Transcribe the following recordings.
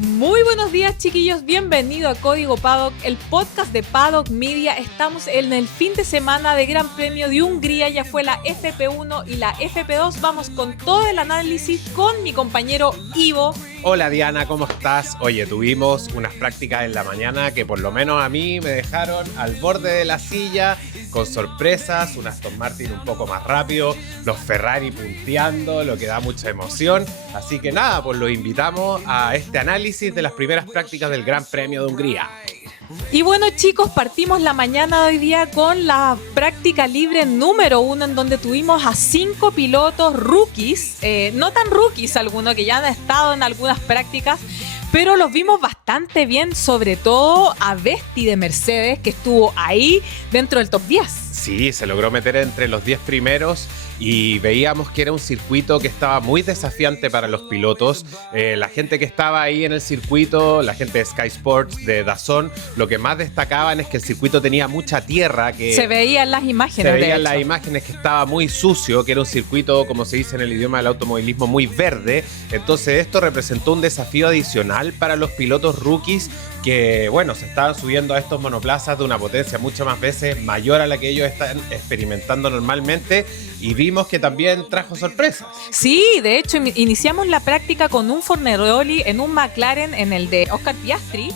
Muy buenos días, chiquillos, bienvenido a Código Paddock, el podcast de Paddock Media. Estamos en el fin de semana de Gran Premio de Hungría, ya fue la FP1 y la FP2. Vamos con todo el análisis con mi compañero Ivo. Hola Diana, ¿cómo estás? Oye, tuvimos unas prácticas en la mañana que por lo menos a mí me dejaron al borde de la silla con sorpresas, un Aston Martin un poco más rápido, los Ferrari punteando, lo que da mucha emoción. Así que nada, pues los invitamos a este análisis de las primeras prácticas del Gran Premio de Hungría. Y bueno, chicos, partimos la mañana de hoy día con la práctica libre número 1, en donde tuvimos a 5 pilotos rookies, no tan rookies algunos, que ya han estado en algunas prácticas, pero los vimos bastante bien, sobre todo a Vesti de Mercedes, que estuvo ahí dentro del top 10. Sí, se logró meter entre los 10 primeros y veíamos que era un circuito que estaba muy desafiante para los pilotos. La gente que estaba ahí en el circuito, la gente de Sky Sports, de DAZN, lo que más destacaban es que el circuito tenía mucha tierra. Que se veían las imágenes, se veían las imágenes que estaba muy sucio, que era un circuito, como se dice en el idioma del automovilismo, muy verde. Entonces esto representó un desafío adicional para los pilotos rookies que, bueno, se estaban subiendo a estos monoplazas de una potencia mucho más veces mayor a la que ellos están experimentando normalmente, y vimos que también trajo sorpresas. Sí, de hecho iniciamos la práctica con un Fornaroli en un McLaren, en el de Oscar Piastri,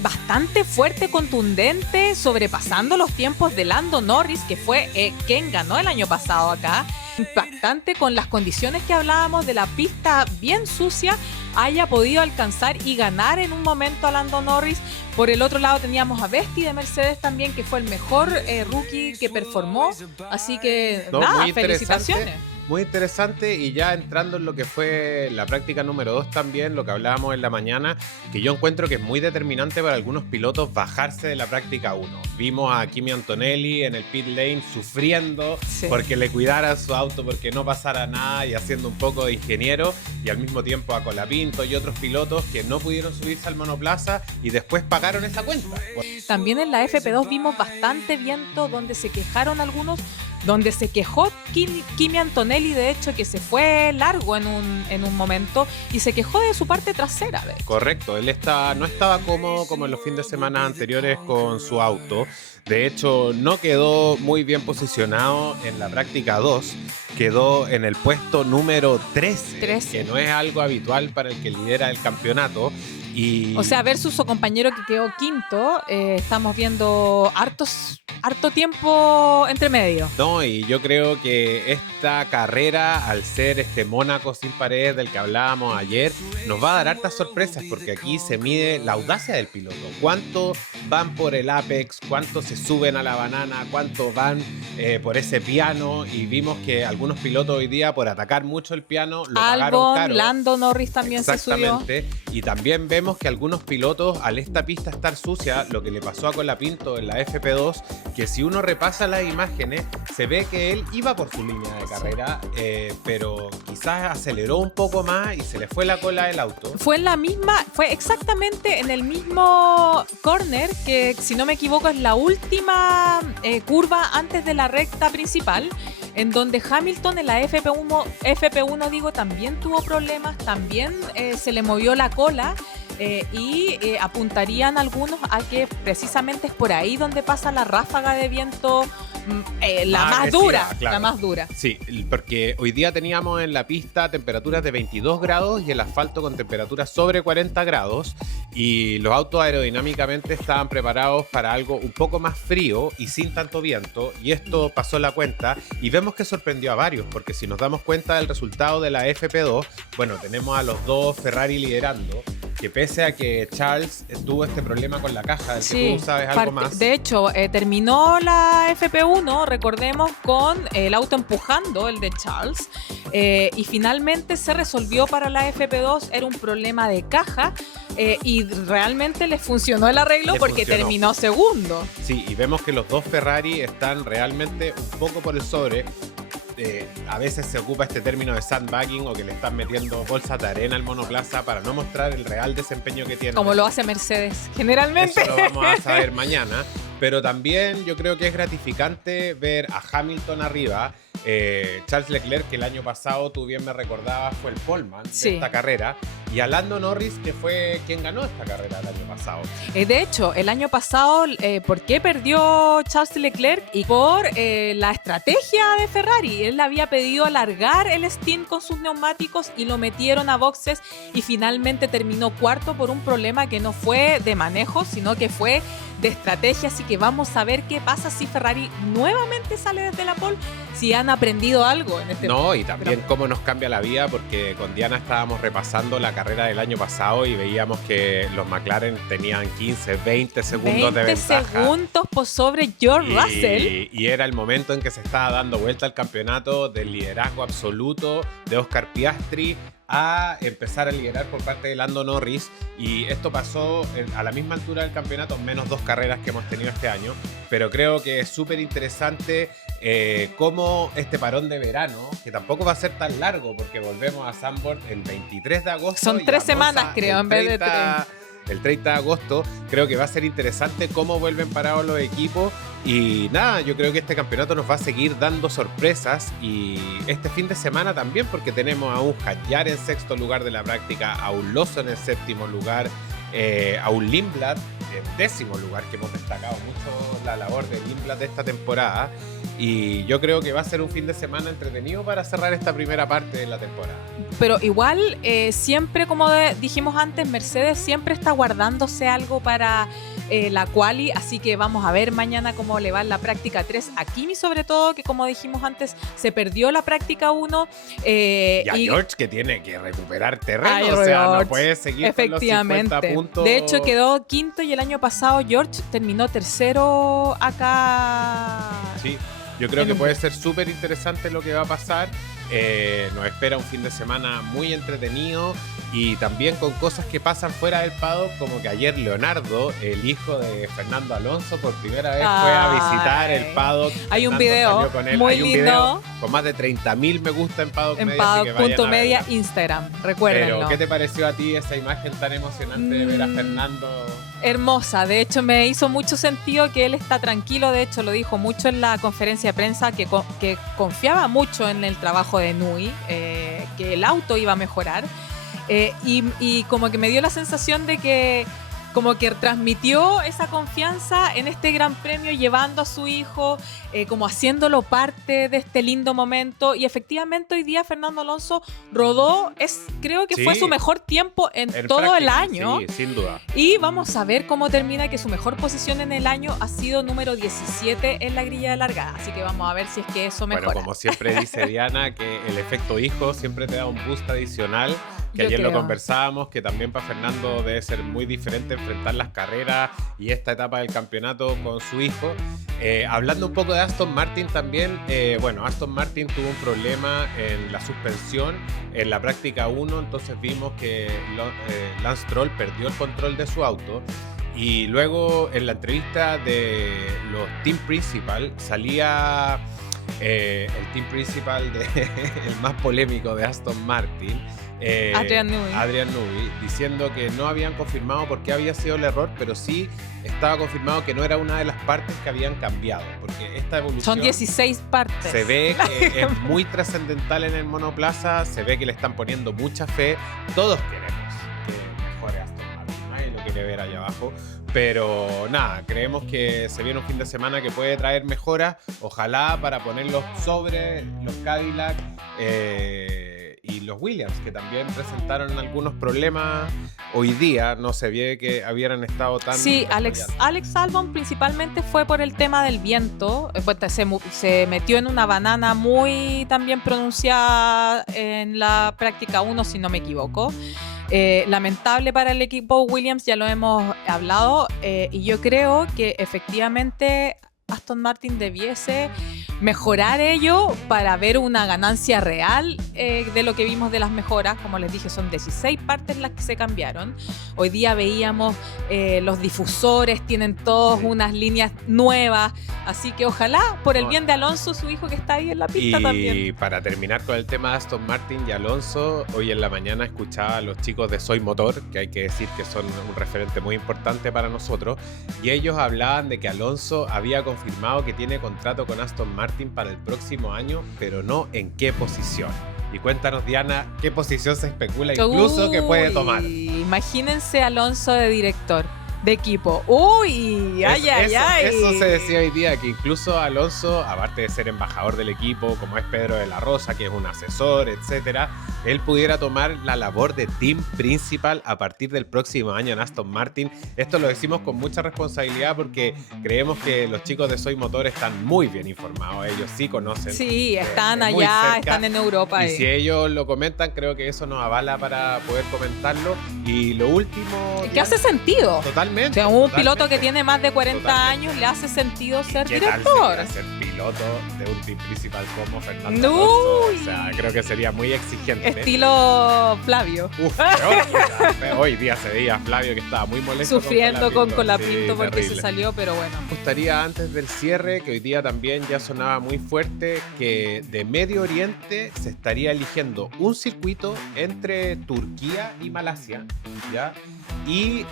bastante fuerte, contundente, sobrepasando los tiempos de Lando Norris, que fue quien ganó el año pasado acá. Impactante, con las condiciones que hablábamos de la pista bien sucia, haya podido alcanzar y ganar en un momento a Lando Norris. Por el otro lado teníamos a Vesti de Mercedes también, que fue el mejor rookie que performó. Así que nada, felicitaciones. Muy interesante, y ya entrando en lo que fue la práctica número 2 también, lo que hablábamos en la mañana, que yo encuentro que es muy determinante para algunos pilotos bajarse de la práctica 1. Vimos a Kimi Antonelli en el pit lane sufriendo porque le cuidaran su auto, porque no pasara nada, y haciendo un poco de ingeniero, y al mismo tiempo a Colapinto y otros pilotos que no pudieron subirse al monoplaza y después pagaron esa cuenta. También en la FP2 vimos bastante viento, donde se quejaron algunos, donde se quejó Kimi Antonelli, de hecho, que se fue largo en un momento, y se quejó de su parte trasera. Correcto, él no estaba cómodo como en los fines de semana anteriores con su auto. De hecho, no quedó muy bien posicionado en la práctica 2, quedó en el puesto número 13. Que no es algo habitual para el que lidera el campeonato. O sea, versus su compañero que quedó quinto, estamos viendo harto tiempo entre medio. No, y yo creo que esta carrera, al ser este Mónaco sin paredes del que hablábamos ayer, nos va a dar hartas sorpresas, porque aquí se mide la audacia del piloto. ¿Cuánto van por el apex? ¿Cuánto se suben a la banana? ¿Cuánto van por ese piano? Y vimos que algunos pilotos hoy día, por atacar mucho el piano, lo pagaron caro. Lando Norris también se subió. Exactamente. Y también vemos que algunos pilotos, al esta pista estar sucia, lo que le pasó a Colapinto en la FP2, que si uno repasa las imágenes, se ve que él iba por su línea de carrera, pero quizás aceleró un poco más y se le fue la cola del auto. Fue exactamente en el mismo corner, que si no me equivoco es la última curva antes de la recta principal, en donde Hamilton en la FP1 también tuvo problemas, también se le movió la cola. Y apuntarían algunos a que precisamente es por ahí donde pasa la ráfaga de viento, la más dura. Sí, porque hoy día teníamos en la pista temperaturas de 22 grados y el asfalto con temperaturas sobre 40 grados, y los autos aerodinámicamente estaban preparados para algo un poco más frío y sin tanto viento, y esto pasó la cuenta, y vemos que sorprendió a varios, porque si nos damos cuenta del resultado de la FP2, bueno, tenemos a los dos Ferrari liderando, que pese a que Charles tuvo este problema con la caja, del que tú sabes algo más. De hecho, terminó la FP1, recordemos, con el auto empujando, el de Charles, y finalmente se resolvió para la FP2, era un problema de caja, y realmente les funcionó el arreglo porque terminó segundo. Sí, y vemos que los dos Ferrari están realmente un poco por el sobre. A veces se ocupa este término de sandbagging, o que le están metiendo bolsas de arena al monoplaza para no mostrar el real desempeño que tiene. Como lo hace Mercedes, generalmente. Eso lo vamos a saber mañana. Pero también yo creo que es gratificante ver a Hamilton arriba, Charles Leclerc, que el año pasado, tú bien me recordabas, fue el poleman Sí. de esta carrera, y a Lando Norris, que fue quien ganó esta carrera el año pasado. De hecho, el año pasado, ¿por qué perdió Charles Leclerc? Y por la estrategia de Ferrari. Él había pedido alargar el stint con sus neumáticos y lo metieron a boxes y finalmente terminó cuarto por un problema que no fue de manejo, sino que fue de estrategia. Así que vamos a ver qué pasa si Ferrari nuevamente sale desde la pole, si han aprendido algo en este No, y también cómo nos cambia la vida, porque con Diana estábamos repasando la carrera del año pasado y veíamos que los McLaren tenían 15, 20 segundos de 20 ventaja. segundos por sobre George Russell. Y era el momento en que se estaba dando vuelta al campeonato del liderazgo absoluto de Oscar Piastri a empezar a liderar por parte de Lando Norris, y esto pasó a la misma altura del campeonato, menos 2 carreras que hemos tenido este año, pero creo que es súper interesante cómo este parón de verano, que tampoco va a ser tan largo porque volvemos a Zandvoort el 23 de agosto. Son 3 semanas, creo, en vez de 3. El 30 de agosto, creo que va a ser interesante cómo vuelven parados los equipos. Y nada, yo creo que este campeonato nos va a seguir dando sorpresas, y este fin de semana también, porque tenemos a un Hadjar en 6º lugar de la práctica, a un Lawson en 7º lugar, a un Lindblad en 10º lugar, que hemos destacado mucho la labor de Lindblad de esta temporada. Y yo creo que va a ser un fin de semana entretenido para cerrar esta primera parte de la temporada. Pero igual, siempre, como dijimos antes, Mercedes siempre está guardándose algo para la quali, así que vamos a ver mañana cómo le va en la práctica 3 a Kimi, sobre todo, que como dijimos antes, se perdió la práctica 1. Y a George, que tiene que recuperar terreno, Ay, o sea, George, no puede seguir efectivamente, con los 50 puntos. De hecho, quedó quinto, y el año pasado George terminó tercero acá. Sí. Yo creo que puede ser súper interesante lo que va a pasar. Nos espera un fin de semana muy entretenido, y también con cosas que pasan fuera del paddock, como que ayer Leonardo, el hijo de Fernando Alonso, por primera vez fue a visitar el paddock. Hay un Fernando video salió con él. muy Hay un lindo video con más de 30.000 me gusta en Paddock en Media. Paddock.media Instagram, recuérdenlo. Pero, ¿qué te pareció a ti esa imagen tan emocionante de ver a Fernando? Hermosa, de hecho me hizo mucho sentido que él está tranquilo, de hecho lo dijo mucho en la conferencia de prensa, que confiaba mucho en el trabajo de Nui, que el auto iba a mejorar, y como que me dio la sensación de que como que transmitió esa confianza en este gran premio, llevando a su hijo, como haciéndolo parte de este lindo momento. Y efectivamente hoy día Fernando Alonso rodó, creo que fue su mejor tiempo en todo el año. Sí, sin duda. Y vamos a ver cómo termina, que su mejor posición en el año ha sido número 17 en la grilla de largada. Así que vamos a ver si es que eso mejora. Bueno, como siempre dice Diana, que el efecto hijo siempre te da un boost adicional. Que ayer lo conversábamos, que también para Fernando debe ser muy diferente enfrentar las carreras y esta etapa del campeonato con su hijo. Hablando un poco de Aston Martin también, bueno, Aston Martin tuvo un problema en la suspensión en la práctica 1, entonces vimos que Lance Stroll perdió el control de su auto. Y luego en la entrevista de los Team Principal salía el Team Principal el más polémico de Aston Martin, Adrian Newey, diciendo que no habían confirmado por qué había sido el error, pero sí estaba confirmado que no era una de las partes que habían cambiado, porque esta evolución son 16 partes. Se ve que es muy trascendental en el monoplaza, se ve que le están poniendo mucha fe. Todos queremos que mejore Aston Martin, nadie lo quiere ver allá abajo, pero nada, creemos que se viene un fin de semana que puede traer mejoras, ojalá, para ponerlos sobre los Cadillac y los Williams, que también presentaron algunos problemas hoy día. No se ve que hubieran estado tan... Sí, Alex Albon principalmente fue por el tema del viento. Se metió en una banana muy también pronunciada en la práctica 1, si no me equivoco. Lamentable para el equipo Williams, ya lo hemos hablado, y yo creo que efectivamente Aston Martin debiese mejorar ello para ver una ganancia real de lo que vimos de las mejoras. Como les dije, son 16 partes las que se cambiaron. Hoy día veíamos los difusores, tienen todos unas líneas nuevas, así que ojalá, por el bien de Alonso, su hijo que está ahí en la pista también. Y para terminar con el tema de Aston Martin y Alonso, hoy en la mañana escuchaba a los chicos de Soy Motor, que hay que decir que son un referente muy importante para nosotros, y ellos hablaban de que Alonso había confirmado que tiene contrato con Aston Martin Martin para el próximo año, pero no en qué posición. Y cuéntanos, Diana, qué posición se especula incluso que puede tomar. Imagínense Alonso de director de equipo. Uy, Eso se decía hoy día, que incluso Alonso, aparte de ser embajador del equipo, como es Pedro de la Rosa, que es un asesor, etcétera, él pudiera tomar la labor de team principal a partir del próximo año en Aston Martin. Esto lo decimos con mucha responsabilidad porque creemos que los chicos de Soy Motor están muy bien informados. Ellos sí conocen. Sí, están allá, están en Europa. Y si ellos lo comentan, creo que eso nos avala para poder comentarlo. Y lo último... Que hace sentido. Totalmente. O sea, un piloto que tiene más de 40 años le hace sentido ser director. Tal ser piloto de un team principal como Fernando Alonso? O sea, creo que sería muy exigente. Estilo Flavio. Hoy día se veía Flavio que estaba muy molesto. Sufriendo con Colapinto porque terrible. Se salió, pero bueno. Me gustaría antes del cierre, que hoy día también ya sonaba muy fuerte, que de Medio Oriente se estaría eligiendo un circuito entre Turquía y Malasia, ¿ya? Y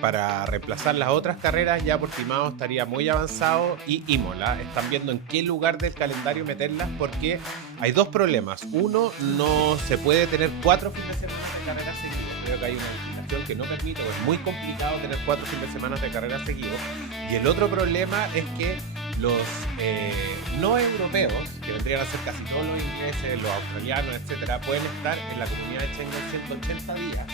para reemplazar las otras carreras, ya Portimao estaría muy avanzado, y Imola. Están viendo en qué lugar del calendario meterlas, porque hay dos problemas. Uno, no se puede tener 4 fines de semana de carreras seguidas. Creo que hay una legislación que no permite, o es muy complicado tener 4 fines de semana de carreras seguidos. Y el otro problema es que los no europeos, que vendrían a ser casi todos los ingleses, los australianos, etcétera, pueden estar en la comunidad de Schengen 180 días.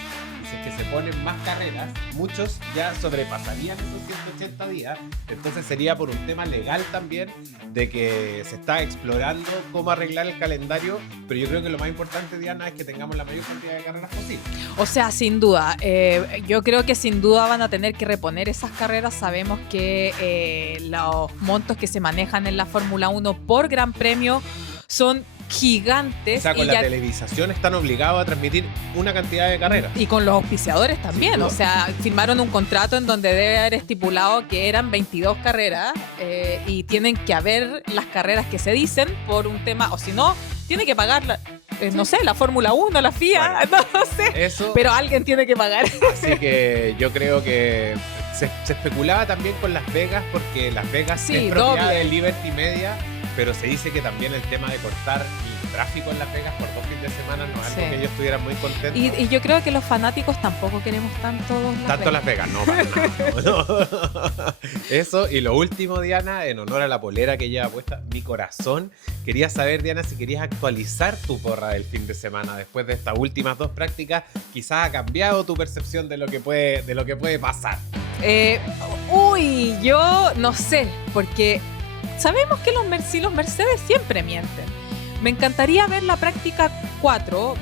Si es que se ponen más carreras, muchos ya sobrepasarían esos 180 días. Entonces sería por un tema legal también, de que se está explorando cómo arreglar el calendario. Pero yo creo que lo más importante, Diana, es que tengamos la mayor cantidad de carreras posible. O sea, sin duda, yo creo que sin duda van a tener que reponer esas carreras. Sabemos que los montos que se manejan en la Fórmula 1 por Gran Premio son gigantes. O sea, con la televisación están obligados a transmitir una cantidad de carreras. Y con los auspiciadores también. O sea, firmaron un contrato en donde debe haber estipulado que eran 22 carreras y tienen que haber las carreras que se dicen por un tema, o si no, tiene que pagar no sé, la Fórmula 1, la FIA, bueno, no sé. Eso, pero alguien tiene que pagar. Así que yo creo que se especulaba también con Las Vegas, porque Las Vegas es propiedad de Liberty Media. Pero se dice que también el tema de cortar el tráfico en Las Vegas por 2 fines de semana no es algo que ellos estuvieran muy contentos. Y yo creo que los fanáticos tampoco queremos tanto Las Vegas, no, para nada, no. Eso, y lo último, Diana, en honor a la polera que lleva puesta mi corazón, quería saber, Diana, si querías actualizar tu porra del fin de semana después de estas últimas 2 prácticas. Quizás ha cambiado tu percepción de lo que puede pasar. Yo no sé, porque sabemos que los Mercedes siempre mienten. Me encantaría ver la práctica 4.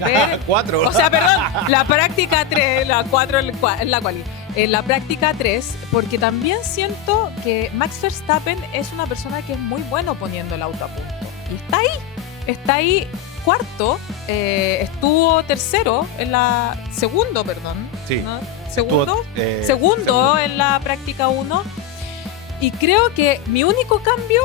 ¿4? O sea, perdón, la práctica 3, la 4 en la quali. En la práctica 3, porque también siento que Max Verstappen es una persona que es muy bueno poniendo el auto a punto. Y está ahí cuarto, estuvo tercero en la... Segundo, perdón. Sí. ¿No? Segundo en la práctica 1. Y creo que mi único cambio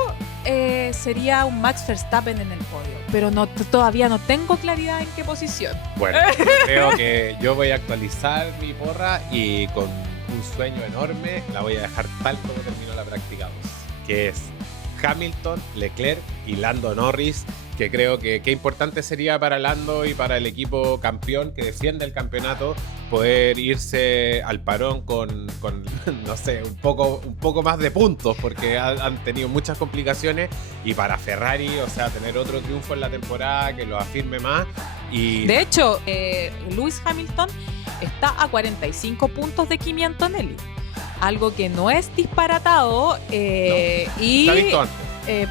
sería un Max Verstappen en el podio. Pero todavía no tengo claridad en qué posición. Bueno, creo que yo voy a actualizar mi porra y con un sueño enorme la voy a dejar tal como terminó la práctica 2. Que es Hamilton, Leclerc y Lando Norris. Que creo que qué importante sería para Lando y para el equipo campeón que defiende el campeonato poder irse al parón con no sé, un poco más de puntos, porque han tenido muchas complicaciones, y para Ferrari, o sea, tener otro triunfo en la temporada que lo afirme más. Y de hecho, Lewis Hamilton está a 45 puntos de Kimi Antonelli, algo que no es disparatado. Y está visto antes.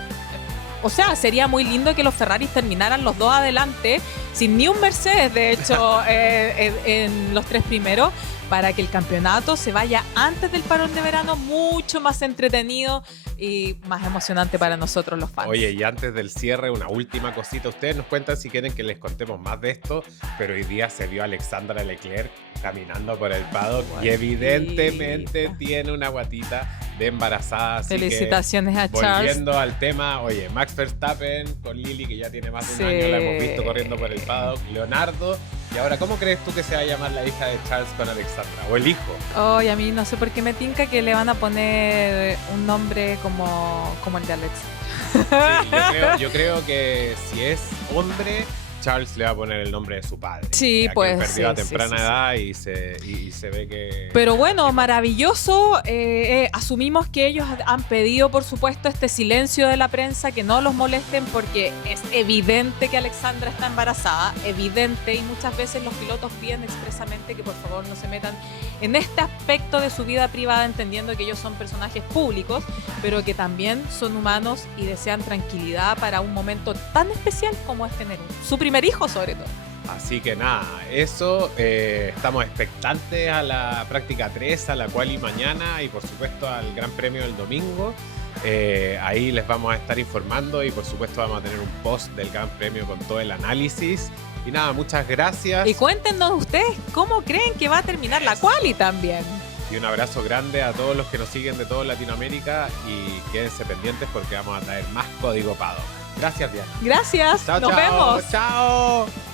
O sea, sería muy lindo que los Ferraris terminaran los 2 adelante, sin ni un Mercedes, de hecho, en los 3 primeros, para que el campeonato se vaya antes del parón de verano, mucho más entretenido y más emocionante para nosotros los fans. Oye, y antes del cierre, una última cosita. Ustedes nos cuentan si quieren que les contemos más de esto, pero hoy día se vio a Alexandra Leclerc caminando por el paddock y evidentemente tiene una guatita de embarazada. Felicitaciones a Charles. Volviendo al tema, oye, Max Verstappen con Lily, que ya tiene más de un año, la hemos visto corriendo por el paddock. Leonardo, Y ahora, ¿cómo crees tú que se va a llamar la hija de Charles con Alexandra? ¿O el hijo? Ay, a mí no sé por qué me tinca que le van a poner un nombre como el de Alex. Sí, yo creo que si es hombre, Charles le va a poner el nombre de su padre. Sí, ya que pues, perdió a sí, temprana sí, sí. edad y se ve que... Pero bueno, maravilloso. Asumimos que ellos han pedido, por supuesto, este silencio de la prensa, que no los molesten porque es evidente que Alexandra está embarazada, evidente, y muchas veces los pilotos piden expresamente que por favor no se metan en este aspecto de su vida privada, entendiendo que ellos son personajes públicos, pero que también son humanos y desean tranquilidad para un momento tan especial como es tener su primer hijo, sobre todo. Así que nada, eso, estamos expectantes a la práctica 3, a la quali mañana y por supuesto al Gran Premio del domingo. Ahí les vamos a estar informando y por supuesto vamos a tener un post del Gran Premio con todo el análisis. Y nada, muchas gracias. Y cuéntenos ustedes cómo creen que va a terminar la quali también. Y un abrazo grande a todos los que nos siguen de toda Latinoamérica y quédense pendientes porque vamos a traer más Código Paddock. Gracias, Diana. Gracias, Chao, nos chao, vemos. chao.